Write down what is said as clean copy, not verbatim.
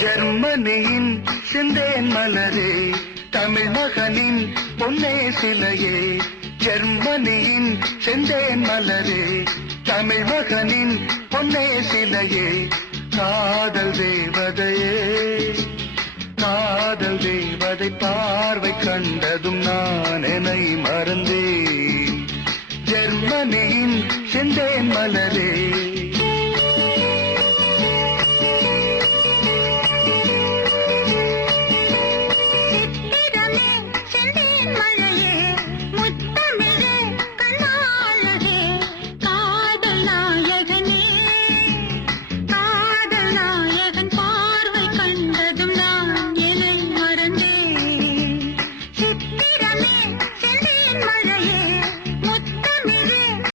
ஜெர்மனியின் செந்தேன் மலரே, தமிழ் மகனின் பொன்னே சிலையே. ஜெர்மனியின் செந்தேன் மலரே, தமிழ் மகனின் பொன்னே சிலையே. காதல் தேவதையே, காதல் தேவதை பார்வை கண்டதும் நான் என்னை மறந்தேன். ஜெர்மனியின் செந்தேன் மலரே.